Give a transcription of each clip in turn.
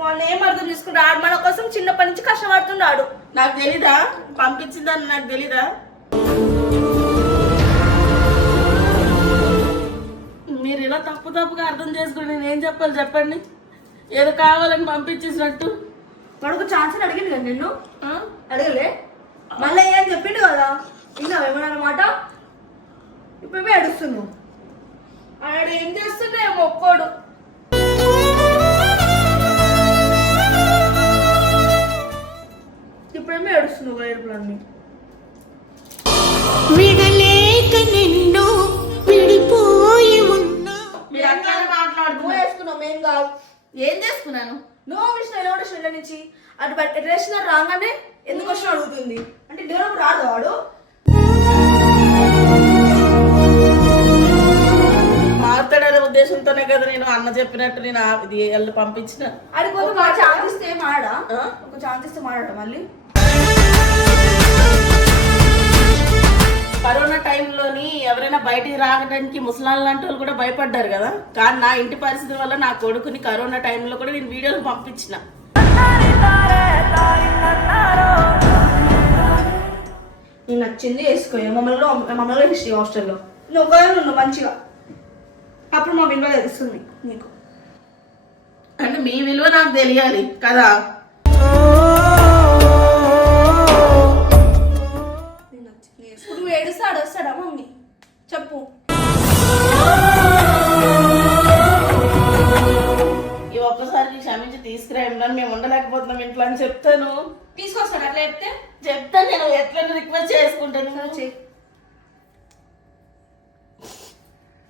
వాళ్ళు ఏం అర్థం చేసుకుంటాడు? మన కోసం చిన్నప్పటి నుంచి కష్టపడుతున్నాడు. నాకు తెలీదా పంపించిందని? నాకు తెలీదా? మీరు ఇలా తప్పుగా అర్థం చేసుకుని నేనేం చెప్పాలి చెప్పండి? ఏదో కావాలని పంపించేసినట్టు. వాడు ఒక ఛాన్స్ అడిగింది కదా నిన్ను, అడగలే? మళ్ళీ ఏం చెప్పిండు కదా, ఇంకా ఏమన్నమాట? ఇప్పుడు ఏడుస్తున్నావు. ఆడు ఏం చేస్తుండే మొక్కోడు. ఇప్పుడేమో ఏడుస్తున్నావు ఏడుపులన్నీ. విడలేక నిన్ను విడిపోయి ఉన్నా. మీరు అట్లానే మాట్లాడుతూ వేసుకున్నావు, ఏం కాదు. ఏం చేసుకున్నాను? నువ్వు విషయం ఎలా ఉండేసి ఇళ్ళ నుంచి అటు డ్రెస్ రాగానే ఎందుకు వచ్చినా అడుగుతుంది అంటే డెవలప్ రాదు వాడు. మాట్లాడే ఉద్దేశంతోనే కదా నేను అన్న చెప్పినట్టు నేను ఇది వెళ్ళి పంపించిన. అది ఒక ఛాన్స్ ఇస్తే మాడా, ఒక ఛాన్స్ ఇస్తే మాడట మళ్ళీ. కరోనా టైంలోని ఎవరైనా బయటికి రావడానికి ముసలాళ్ళ లాంటి వాళ్ళు కూడా భయపడ్డారు కదా. కానీ నా ఇంటి పరిస్థితి వల్ల నా కొడుకుని కరోనా టైంలో కూడా నేను వీడియోలు పంపించిన. నీకు నచ్చింది వేసుకో. మమ్మల్ని హిస్టరీ హాస్టల్లో నువ్వు ఒకవేళ నువ్వు మంచిగా, అప్పుడు మా విలువ తెలుస్తుంది నీకు. అంటే మీ విలువ నాకు తెలియాలి కదా. నువ్వు ఏడుస్తాడు వస్తాడా మమ్మీ చెప్పు. ఈ ఒక్కసారికి క్షమించి తీసుకురా, మేము ఉండలేకపోతున్నాం ఇంట్లో అని చెప్తాను. తీసుకొస్తాడు అట్లా చెప్తాను నేను ఎట్లా రిక్వెస్ట్ చేసుకుంటాను.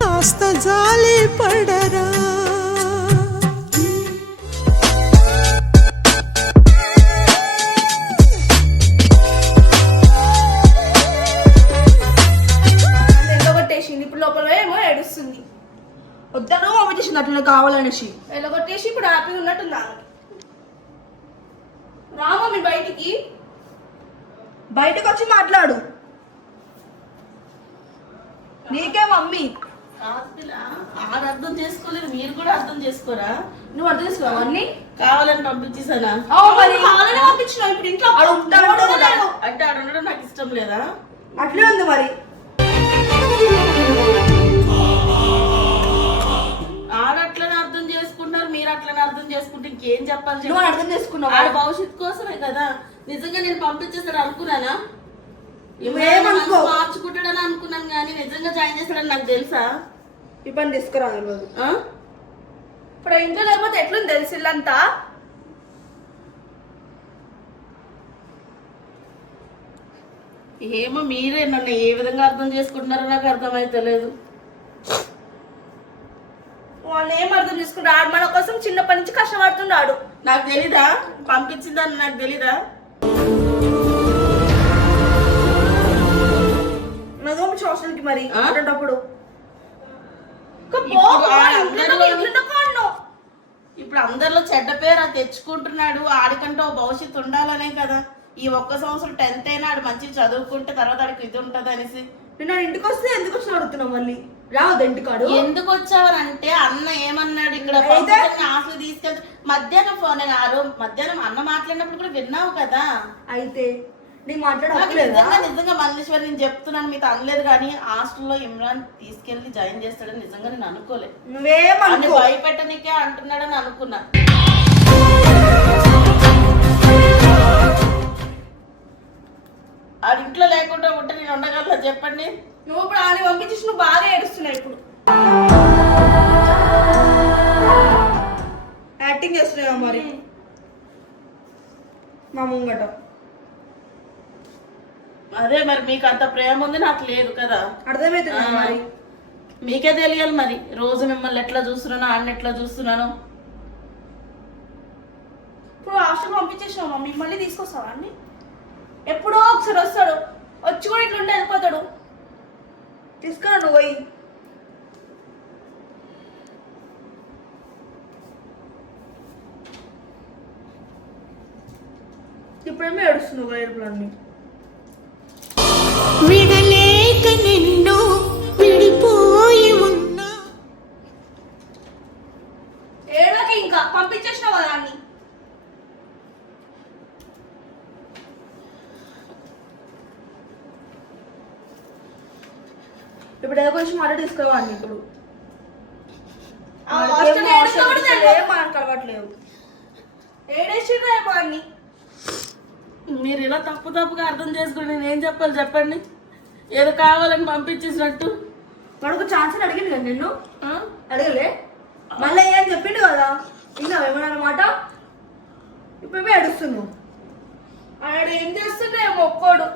కాస్త జాలి పడరా. ఎల్లగొట్టేసింది ఇప్పుడు లోపల ఏమో ఏడుస్తుంది. వద్దను పంపించేసింది అట్లా కావాలనేసి ఎల్లగొట్టేసి ఇప్పుడు హ్యాపీగా ఉన్నట్టుంది ఆమె. రామా మీ బయటకు వచ్చి మాట్లాడు. నీకే మమ్మీ ఆడ అర్థం చేసుకోలేదు, మీరు కూడా అర్థం చేసుకోరా? నువ్వు అర్థం చేసుకోవా అన్ని? కావాలని పంపించేసానా? కావాలని పంపించినావు. ఇప్పుడు ఇంట్లో అంటే ఆడ ఉండడం నాకు ఇష్టం లేదా? అట్లే ఉంది మరి. ఆడట్లనే అర్థం చేసుకుంటారు, మీరు అట్లనే అర్థం చేసుకుంటే ఇంకేం చెప్పాలి? నువ్వు అర్థం చేసుకున్నావు. ఆడ భవిష్యత్తు కోసమే కదా. నిజంగా నేను పంపించేస్తాడు అనుకున్నానా? మార్చుకుంటాడని అనుకున్నాను కానీ నిజంగా జాయిన్ చేస్తాడని నాకు తెలుసా? ఇబ్బంది తీసుకురా. ఇప్పుడు ఇంట్లో లేకపోతే ఎట్లుంది తెలుసు ఇల్లంతా. ఏమో మీరే నన్ను ఏ విధంగా అర్థం చేసుకుంటున్నారో నాకు అర్థమైతలేదు. వాళ్ళు ఏం అర్థం చేసుకుంటాడు? మన కోసం చిన్నప్పటి నుంచి కష్టపడుతున్నాడు. నాకు తెలీదా పంపించిందని? నాకు తెలీదా? హాస్టల్కి మరి అటప్పుడు ఇప్పుడు అందరిలో చెడ్డ పేరు తెచ్చుకుంటున్నాడు. ఆడికంటే ఓ భవిష్యత్తు ఉండాలనే కదా. ఈ ఒక్క సంవత్సరం 10th అయినా ఆడు మంచిగా చదువుకుంటే తర్వాత ఆడికి ఇది ఉంటది అనేసి. నేను ఇంటికి వస్తే ఎందుకు వచ్చి అడుగుతున్నావు? మళ్ళీ రావద్దు ఇంటికాడు. ఎందుకు వచ్చావని అంటే అన్న ఏమన్నాడు, ఇక్కడ హాస్టల్ తీసుకెళ్తే మధ్యాహ్నం అన్న మాట్లాడినప్పుడు కూడా విన్నావు కదా. అయితే నీకు మాట్లాడలేదా? నిజంగా మల్లేశ్వరి నేను చెప్తున్నాను, మీతో అనలేదు కానీ హాస్టల్లో ఇమ్రాన్ తీసుకెళ్లి జాయిన్ చేస్తాడని నిజంగా నేను అనుకోలేదు. నువ్వేమని భయపెట్టనికే అంటున్నాడని అనుకున్నా. ఆడి ఇంట్లో లేకుండా ఉంటే నేను ఉండగలనా చెప్పండి? నువ్వు ఇప్పుడు ఆని పంపించేసి నువ్వు బాగా ఏడుస్తున్నావు. ఇప్పుడు యాక్టింగ్ చేస్తున్నావు మరి మా ముంగట. అదే మరి మీకు అంత ప్రేమ ఉంది, నాకు లేదు కదా. అర్థమవుతుంది మరి. మీకే తెలియాలి మరి రోజు మిమ్మల్ని ఎట్లా చూస్తున్నానో ఆడిని ఎట్లా చూస్తున్నానో. ఇప్పుడు హాస్టల్ పంపించేసినావు మమ్మీ, మళ్ళీ తీసుకొస్తావా అన్ని? ఎప్పుడో ఒకసారి వస్తాడు, వచ్చి కూడా ఇట్లుంటే వెళ్ళిపోతాడు. తీసుకురా నువ్వు పోయి. ఇప్పుడేమో ఏడుస్తున్నావు ఏడుపులన్నీ. విడలేక నిన్ను విడిపోయి ఉన్నా. ఏడవకి ఇంకా పంపించేసినావు కదా అన్ని. ఇప్పుడు ఏదో కొంచెం మాట తీసుకురావాలి ఇప్పుడు ఆ హాస్టల్ ఏడుస్తా కూడా తెలియదు. మనకు అలవాట్లేవు ఏడేసిండ్రా ఏమో అన్ని మీరు ఇలా తప్పుగా అర్థం చేసుకుని నేను ఏం చెప్పాలి చెప్పండి. ఏదో కావాలని పంపించేసినట్టు. వాడు ఒక ఛాన్స్ అడిగింది కదా నిన్ను అడగలే మళ్ళీ అని చెప్పిండు కదా ఇంకా ఏమన్నమాట ఇప్పుడు ఏడుస్తున్నావు ఆడు ఏం చేస్తుండే మొక్కోడు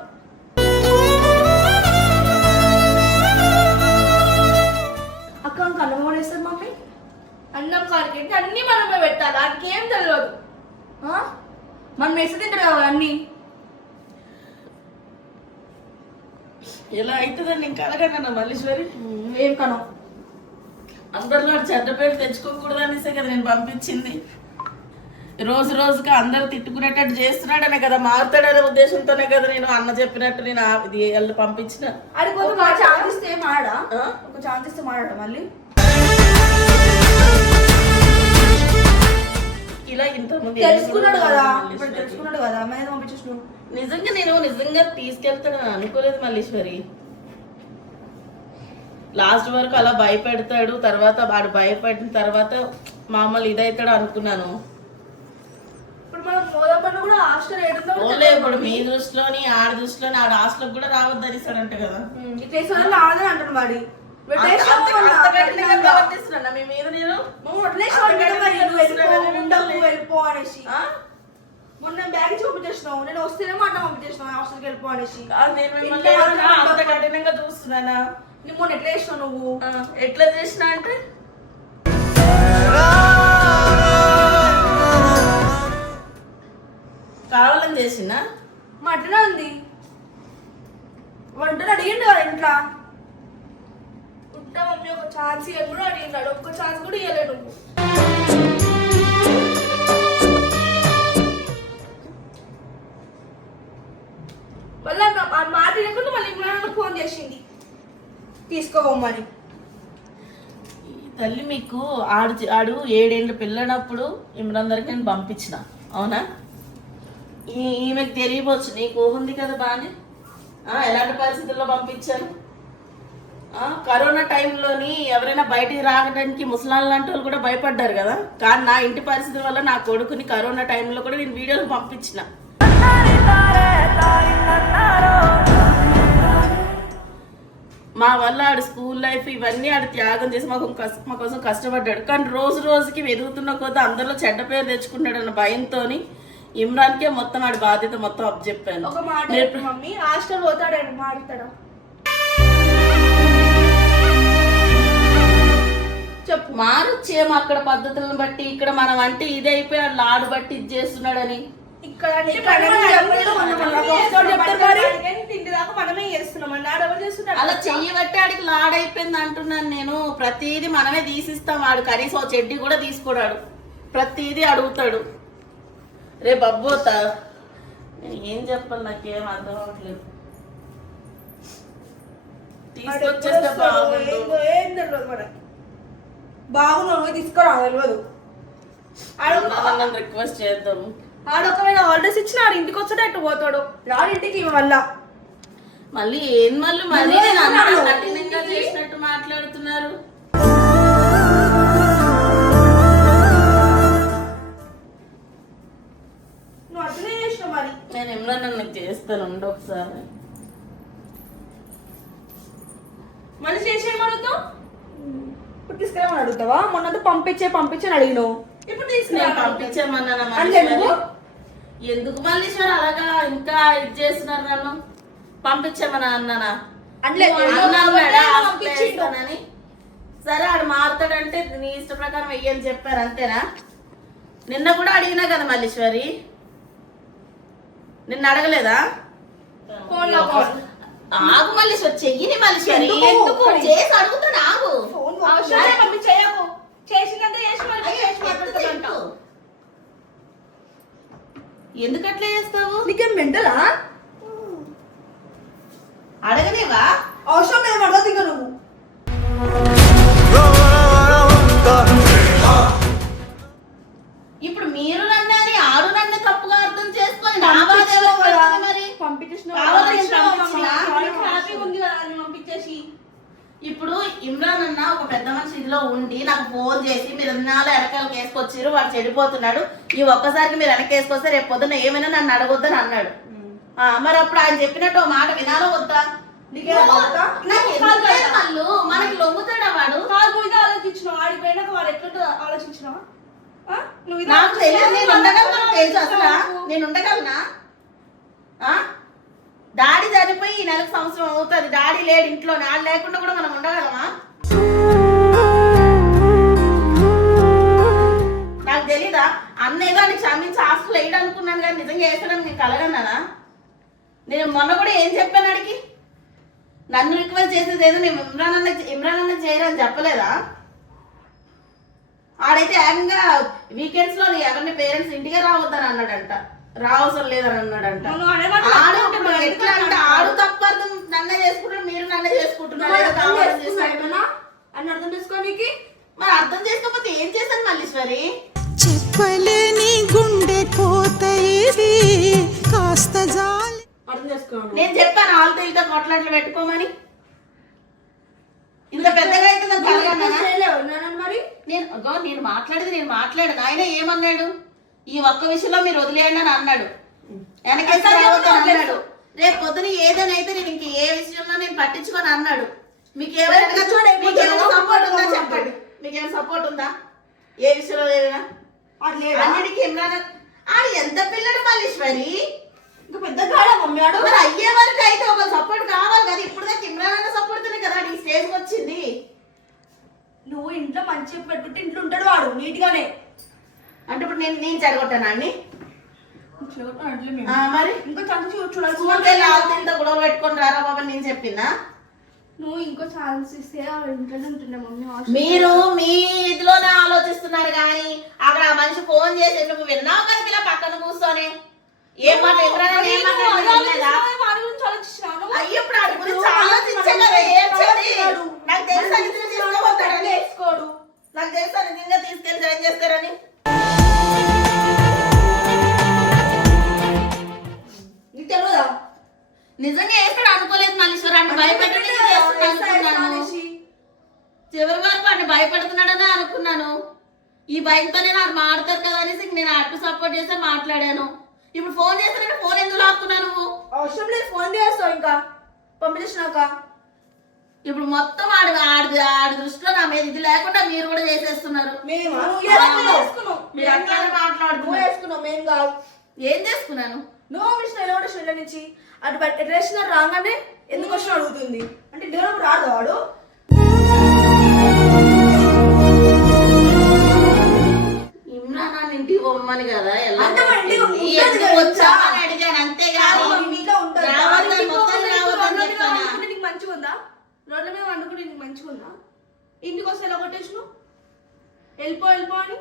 అక్క అన్నం కూడా వేస్తుంది మమ్మీ అన్నం కాడికి అన్ని మనమే పెట్టాలి దానికి ఏం తెలియదు మనం వేసి తింటారు కదా అన్ని ఇలా అవుతుందని ఇంకా అడగన్నా మల్లీశ్వరి. ఏం కనం అందరిలో చెడ్డ పేరు తెచ్చుకోకూడదు అనేసే కదా నేను పంపించింది. రోజు రోజుకి అందరు తిట్టుకునేటట్టు చేస్తున్నాడనే కదా, మారుతాడనే ఉద్దేశంతోనే కదా నేను అన్న చెప్పినట్టు నేను ఇది వాళ్ళు పంపించిన. అడిగి ఛాన్స్ ఇస్తే మాడా ఒక ఛాన్స్ ఇస్తే మాడట మళ్ళీ ఇలా ఇంతమంది తెలుసుకున్నాడు కదా ఇప్పుడు తెలుసుకున్నాడు కదా మీద పంపించేసిన నిజంగా తీసుకెళ్తానని అనుకోలేదు మల్లీశ్వరి. లాస్ట్ వరకు అలా భయపెడతాడు, తర్వాత వాడు భయపడిన తర్వాత మామూలు ఇదవుతాడు అనుకున్నాను. ఇప్పుడు మనం మోదపన్న కూడా హాస్టల్ ఓన్లే ఇప్పుడు మీ దృష్టిలోని ఆడ దృష్టిలోని ఆడ హాస్టల్ కూడా రావద్దు అనేసాడంట కదా. ఇట్లా ఆడదని అంటాడు మరి ప్రవర్తిస్తున్నా మీ మీద నేను వెళ్ళిపో అనేసి మొన్న బ్యాగ్ చూపించేసినావు నేను వస్తేనే మాట పంపించేసినావు హాస్టల్కి వెళ్ళిపో అనేసి నేను మిమ్మల్ని అంత కఠినంగా చూస్తున్నానా? నువ్వు మొన్న ఎట్లా చేసినావు నువ్వు ఎట్లా చేసినా అంటే కావాలని చేసినా మటనే ఉంది వంటలు అడిగిండు కదా ఇంట్లో ఉంటా మమ్మీ ఒక ఛాన్స్ ఇవ్వను కూడా అడిగినాడు ఒక్క ఛాన్స్ కూడా ఇవ్వలేడు నువ్వు మళ్ళీ మాట లేకుండా మళ్ళీ ఇమ్రాన్ ఫోన్ చేసింది తీసుకోబోమ్మని. తల్లి మీకు ఆడు 7 ఏళ్ళ పిల్లనప్పుడు ఇమ్రాన్ దగ్గరికి నేను పంపించిన అవునా? ఈమెకు తెలియవచ్చు, నీకు ఉంది కదా బాగానే. ఎలాంటి పరిస్థితుల్లో పంపించాను? కరోనా టైంలోని ఎవరైనా బయటికి రావడానికి ముసలాళ్ళు లాంటి వాళ్ళు కూడా భయపడ్డారు కదా. కానీ నా ఇంటి పరిస్థితుల వల్ల నా కొడుకుని కరోనా టైంలో కూడా నేను వీడియోలు పంపించిన. మా వల్ల ఆడు స్కూల్ లైఫ్ ఇవన్నీ ఆడు త్యాగం చేసి మా కోసం కష్టపడ్డాడు. కానీ రోజు రోజుకి ఎదుగుతున్న కొద్ది అందరిలో చెడ్డ పేరు తెచ్చుకుంటాడు అన్న భయంతో ఇమ్రాన్కే మొత్తం ఆడి బాధ్యత మొత్తం అప్ చెప్పాను. ఒక మాట మమ్మీ హాస్టల్ పోతాడు మారుతాడా చెప్పు. మారొచ్చేమో అక్కడ పద్ధతులను బట్టి, ఇక్కడ మనం అంటే ఇది అయిపోయి ఆడు ఆడు బట్టి ఇది చేస్తున్నాడని. అలా చెయ్యబట్టి ఆడికి లాడైపోయింది అంటున్నాను నేను. ప్రతిదీ మనమే తీసిస్తాం. వాడు కనీసం ఒక చెడ్డి కూడా తీసుకోడాడు, ప్రతిదీ అడుగుతాడు. రే బబ్బోతా నేను ఏం చెప్పాలి నాకేం అర్థం అవ్వట్లేదు. తీసుకొచ్చేస్తే బాగున్నావు తీసుకురా తెలియదు రిక్వెస్ట్ చేద్దాము. ఆడొకవేళ హాలిడేస్ ఇచ్చిన ఆడు ఇంటికి వచ్చాడు ఎట్టు పోతాడు రాడింటికి వల్ల మళ్ళీ ఏం మళ్ళీ మళ్ళీ కఠినంగా చేసినట్టు మాట్లాడుతున్నారు. నువ్వు అట్లనే చేసినావు మరి. నేను ఏమన్నా నాకు చేస్తాను ఉండు ఒకసారి. మళ్ళీ చేసేయమడుగుతావు ఇప్పుడు తీసుకురామని అడుగుతావా? మొన్న పంపించని అడిగినావు ఇప్పుడు తీసుకురా పంపించామన్నా. ఎందుకు మల్లీశ్వర్ అలాగా ఇంకా ఇది చేస్తున్నారు? నన్ను పంపించామని అన్నానా? పంపించానని. సరే ఆడు మారుతాడంటే నీ ఇష్ట ప్రకారం వెయ్యని చెప్పారు అంతేనా? నిన్న కూడా అడిగినా కదా మల్లీశ్వరి, నిన్న అడగలేదా? ఆగు మల్లీశ్వరి, చెయ్యిని మల్లీశ్వరి ఎందుకు చేసి అడుగుతాడు. ఆగు ఎందుకు అట్లా చేస్తావు? నీకేం మెంటలా? అడగనేవా? అవసరం ఏం అడగదు ఇంకా నువ్వు. ఇప్పుడు మీరు నన్నని ఆడు నన్ను తప్పుగా అర్థం చేసుకొని నా బాధ మరి పంపించేసిన ఉంది కదా పంపించేసి ఇప్పుడు ఇమ్రాన్ అన్న ఒక పెద్ద మనిషి ఇదిలో ఉండి నాకు ఫోన్ చేసి మీరు ఎన్నాళ్ళు వెనకాలకి వేసుకొచ్చారు వాడు చెడిపోతున్నాడు ఈ ఒక్కసారికి మీరు వెనక్కి వేసుకొస్తే రేపు పొద్దున్న ఏమైనా నన్ను అడగొద్దని అన్నాడు. మరి అప్పుడు ఆయన చెప్పినట్టు ఓ మాట వినాలో వద్దా? మనకి లొంగుతాడా వాడు? ఆలోచించినావు ఆడిపోయినాక వాడు ఎట్లుంటుందో ఆలోచించినావా? నాకు తెలియదు, నేను ఉండగలనా తెలుసు అసలు? నేను ఉండగలనా? డాడీ చనిపోయి ఈ నెలకు సంవత్సరం అవుతుంది, డాడీ లేడు ఇంట్లో, నాడు లేకుండా కూడా మనం ఉండగలమా? నాకు తెలీదా? అన్నేదో అని క్షమించి హాస్టల్ వేయడం అనుకున్నాను కానీ నిజంగా వేస్తాడని నేను కలగన్నానా? నేను మొన్న కూడా ఏం చెప్పాను అడిగి, నన్ను రిక్వెస్ట్ చేసేది ఏదో నేను ఇమ్రాన్ అన్న చేయరని చెప్పలేదా? ఆడైతే ఏకంగా వీకెండ్స్ లో ఎవరిని పేరెంట్స్ ఇంటికే రావద్దని అన్నాడంట, రావసరం లేదని అన్నాడంట. ఎట్లా అంటే ఆడు తప్ప నన్నే చేసుకుంటాడు, మీరు నన్నే చేసుకుంటున్నారు అని అర్థం చేసుకోనికి. మరి అర్థం చేసుకోకపోతే ఏం చేశాను మల్లీశ్వరి? చెప్పలేని గుండె కోత ఇది కాస్త జాలి. అర్థం చేసుకోండి. నేను చెప్పాను వాళ్ళతో వీళ్ళతో కొట్లాట్లు పెట్టుకోమని. ఇంత పెద్దగా అయితే మరి నేను మాట్లాడాను. ఆయన ఏమన్నాడు? ఈ ఒక్క విషయంలో మీరు వదిలేయండి అని అన్నాడు, వెనకేసి అన్నాడు. రేపు పొద్దున ఏదైనా అయితే నేను ఇంక ఏ విషయంలో నేను పట్టించుకొని అన్నాడు. మీకు ఏమైనా సపోర్ట్ ఉందా చెప్పండి, మీకేమైనా సపోర్ట్ ఉందా ఏ విషయంలో? లేదనా అన్నిటికీ ఇమ్రాన్ ఆడు ఎంత పిల్లడు మల్లీశ్వరి, ఇంకా పెద్ద కాడ మమ్మీ ఆడు. మరి అయ్యే వరకు అయితే ఒక సపోర్ట్ కావాలి కదా. ఇప్పుడు దాకా ఇమ్రాన్ అన్న సపోర్ట్ తోనే కదా ఈ స్టేజ్కి వచ్చింది. నువ్వు ఇంట్లో మంచిగా పెట్టుకుంటే ఇంట్లో ఉంటాడు వాడు నీట్ గానే. అంటే ఇప్పుడు నేను చెడగొట్టాను అన్ని మరి ఇంకో ఛాన్స్ చూడాలి. గొడవ పెట్టుకొని రారా బాబా నేను చెప్పిందా? నువ్వు ఇంకో ఛాన్స్ ఇస్తే ఇంట్లోనే ఉంటుండే మమ్మీ. మీరు మీ ఇదిలోనే ఆలోచిస్తున్నారు కానీ అక్కడ ఆ మనిషి ఫోన్ చేసి నువ్వు విన్నావు కదా ఇలా పక్కన కూర్చొని ఏం మాట అయ్యప్పుడు ఆడి గురించి ఆలోచించే కదా ఏడ్చేది. నాకు తెలుసా నిజంగా తీసుకోబోతాడని, వేసుకోడు. నాకు తెలుసా నిజంగా తీసుకెళ్ళి జాయిన్ చేస్తారని. నీకు తెలియదా? నిజంగా వేస్తాడు అనుకోలేదు మల్లీశ్వర్. అంటే భయపెట్టడం చివరి వరకు అంటే భయపెడుతున్నాడని అనుకున్నాను. ఈ భయంతోనే నాకు మాడతారు కదా అనేసి నేను అటు సపోర్ట్ చేస్తే మాట్లాడాను. ఇప్పుడు ఫోన్ చేస్తానంటే ఫోన్ ఎందుకు లాక్కున్నాను? నువ్వు అవసరం లేదు, ఫోన్ చేస్తావు ఇంకా పంపించినాక. ఇప్పుడు మొత్తం ఆడి దృష్టిలో నా మీద ఇది లేకుండా మీరు కూడా చేసేస్తున్నారు. మీరు అట్లానే మాట్లాడుతున్నావు. మేము కాదు. ఏం చేసుకున్నాను? నువ్వు విషయం ఎలా ఉంటే నుంచి అటు డ్రెస్నర్ రాగానే ఎందుకు వచ్చినా అడుగుతుంది అంటే డెవలప్ రాదు వాడు. ఇమ్రాన్ ఇంటికి పొమ్మని కదా వచ్చామని అడిగాను అంతేగాని నీకు మంచిగా ఉందా? రోడ్ల మీద వండుకుంటే నీకు మంచిగా ఉందా? ఇంటికి వస్తే ఎలా కొట్టేసినావు? వెళ్ళిపో అని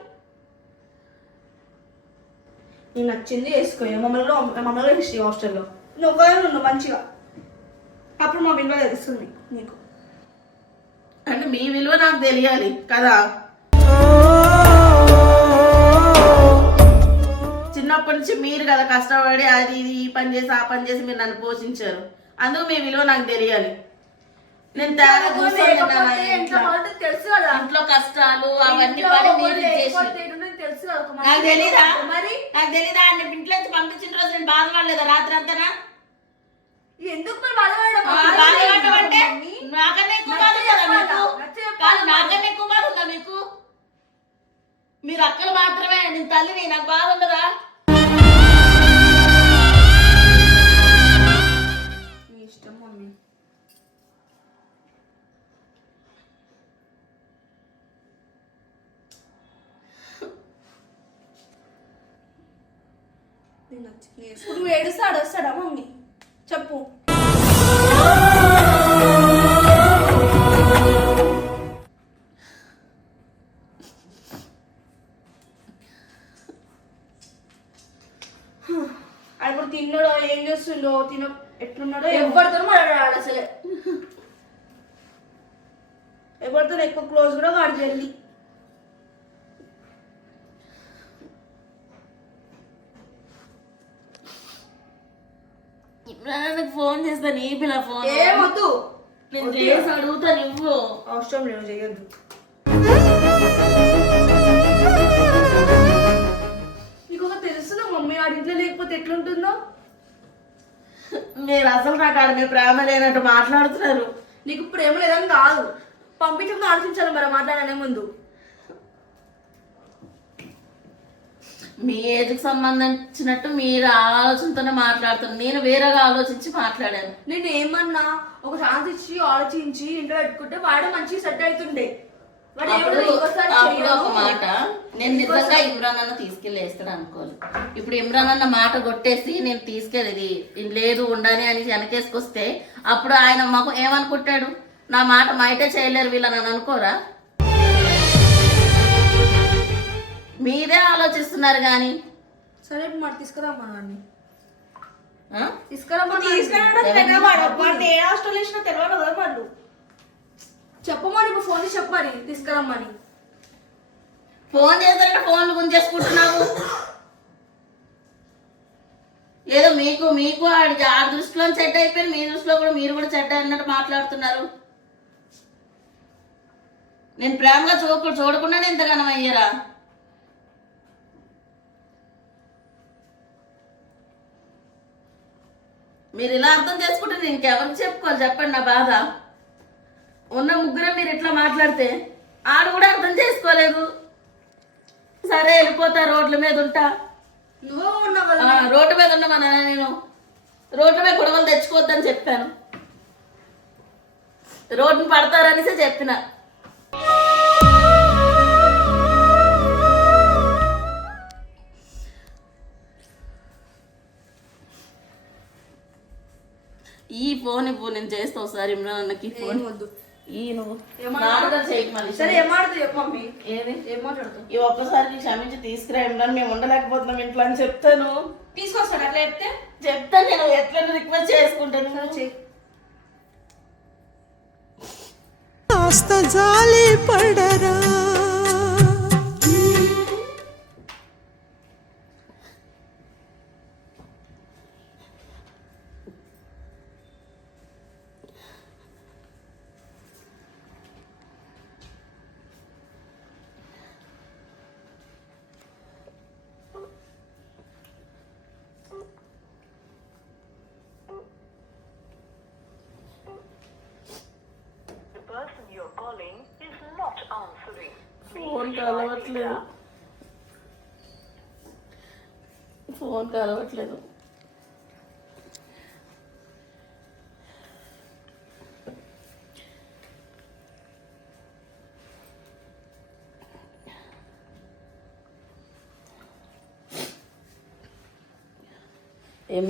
నీకు నచ్చింది వేసుకో. మమ్మల్ని హిస్టరీ హాస్టల్లో నువ్వు ఒకవేళ ఉన్నావు మంచిగా, అప్పుడు మా విలువ తెలుస్తుంది నీకు. అంటే మీ విలువ నాకు తెలియాలి కదా. చిన్నప్పటి నుంచి మీరు కదా కష్టపడి అది ఇది ఈ పని చేసి ఆ పని చేసి మీరు నన్ను పోషించారు, అందుకు మీ విలువ నాకు తెలియాలి. నేను తెలుసు కదా ఇంట్లో కష్టాలు అవన్నీ పడి మీరు తెలుసు నాకు తెలీదా? నాకు తెలీదా? ఇంట్లో నుంచి పంపించిన రోజు నేను బాధపడలేదా రాత్రి అంతనా? ఎందుకు మరి బాధపడడం అంటే నాకన్నా ఎక్కువ బాధ కదా మీకు? కాదు నాకన్నా ఎక్కువ బాధ ఉందా మీకు? మీరు అక్కలు మాత్రమే, నేను తల్లిని, నాకు బాధ ఉండదా? ఇష్టం మమ్మీ. నువ్వు ఏడుస్తాడు వస్తాడా మమ్మీ చెప్పు. ఇప్పుడు తిన్నాడో ఏం చేస్తుండో ఎట్లున్నాడో ఎవరితో మాట్లాడాడు అసలే. ఎవరితో ఎక్కువ క్లోజ్ కూడా వాడు జల్లి. ఫోన్ చేస్తాను ఈ పిల్ల ఫోన్ ఏమొద్దు నేను చేసి అడుగుతా నువ్వు. అవసరం లేదు, చేయొద్దు. నీకు ఒక తెలుసు మమ్మీ ఆడి ఇంట్లో లేకపోతే ఎట్లుంటుందో. మీరు అసలు నాకు ఆడ మీ ప్రేమ లేనట్టు మాట్లాడుతున్నారు. నీకు ప్రేమ లేదని కాదు, పంపించకుండా ఆలోచించాలి మరి మాట్లాడనే ముందు. మీ ఏజ్కి సంబంధించినట్టు మీరు ఆలోచనతోనే మాట్లాడుతున్నారు, నేను వేరేగా ఆలోచించి మాట్లాడాను. నేను ఏమన్నా ఒక ఛాన్స్ ఇచ్చి ఆలోచించి ఇంట్లో పెట్టుకుంటే వాడు మంచిగా సెట్ అవుతుండే. వాడు అప్పుడు ఇంకోసారి అప్పుడు చేయను. ఒక మాట, నేను నిజంగా ఇమ్రాన్ అన్న తీసుకెళ్ళి వేస్తాడు అనుకోవాలి. ఇప్పుడు ఇమ్రాన్ అన్న మాట కొట్టేసి నేను తీసుకెళ్ళి లేదు ఉండని అని వెనకేసుకొస్తే అప్పుడు ఆయన మాకు ఏమనుకుంటాడు, నా మాట మైటే చేయలేరు వీళ్ళని అని అనుకోరా? మీరే ఆలోచిస్తున్నారు కానీ. సరే ఇప్పుడు మరి తీసుకురామ్మా నాన్ని. ఆ? తీసుకురామ్మా ఏ హాస్టల్ వేసినా తెలియదు కదా వాళ్ళు. చెప్పమని ఇప్పుడు ఫోన్ చేసి చెప్పమని తీసుకురమ్మని. ఫోన్ చేస్తారంటే ఫోన్లు గుంజేసుకుంటున్నావు. ఏదో మీకు మీకు ఆ దృష్టిలో చెడ్డ అయిపోయింది, మీ దృష్టిలో కూడా మీరు కూడా చెడ్డ అన్నట్టు మాట్లాడుతున్నారు. నేను ప్రేమగా చూడకుండానే ఇంతగానం అయ్యారా? మీరు ఇలా అర్థం చేసుకుంటే నేను ఇంకెవరికి చెప్పుకోవాలి చెప్పండి నా బాధ. ఉన్న ముగ్గురే మీరు ఇట్లా మాట్లాడితే ఆడు కూడా అర్థం చేసుకోలేదు. సరే వెళ్ళిపోతా, రోడ్ల మీద ఉంటా. నువ్వు ఉన్నావు కదా. రోడ్డు మీద ఉండమన్నా నేను రోడ్ల మీద గొడవలు తెచ్చుకోవద్దని చెప్పాను. రోడ్డుని పడతారనేసి చెప్పిన. ఈ ఫోన్ ఇవ్వు, నేను చేస్తా ఒకసారి ఇమ్రాన్ అన్నకి ఫోన్. వద్దు ఈ నువ్వు నాలుగా చేయకు మళ్ళీ. సరే ఏం మాట్లాడుతూ చెప్పు మమ్మీ. ఏది ఏం మాట్లాడుతావు? ఈ ఒక్కసారి క్షమించి తీసుకురా ఇమ్రాన్, మేము ఉండలేకపోతున్నాం ఇంట్లో అని చెప్తాను. తీసుకొస్తాడు అట్లా చెప్తే చెప్తాను, నేను ఎట్లా రిక్వెస్ట్ చేసుకుంటాను. కాస్త జాలి పడరా ఫోన్ కలవట్లేదు, ఫోన్ కలవట్లేదు.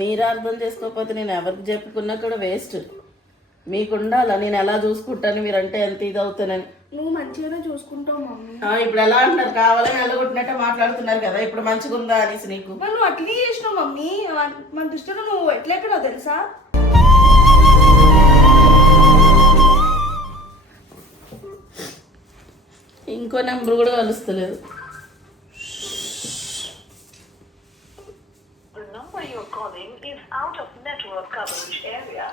మీరు అర్థం చేసుకోకపోతే నేను ఎవరికి చెప్పుకున్నా కూడా వేస్ట్. మీకు ఉండాలా నేను ఎలా చూసుకుంటాను, మీరంటే ఎంత ఇది అవుతానని. నువ్వు మంచిగానే చూసుకుంటావు మమ్మీ. ఇప్పుడు ఎలా అంటున్నారు, కావాలని వెళ్ళగొట్టినట్టే మాట్లాడుతున్నారు కదా. ఇప్పుడు మంచిగా ఉందా అనేసి నీకు. నువ్వు అట్లే చేసినావు మమ్మీ. మన దృష్టిలో నువ్వు ఎట్లా ఎక్కడో తెలుసా. ఇంకో నెంబర్ కూడా కలుస్తలేదు. The number you're calling is out of network coverage area.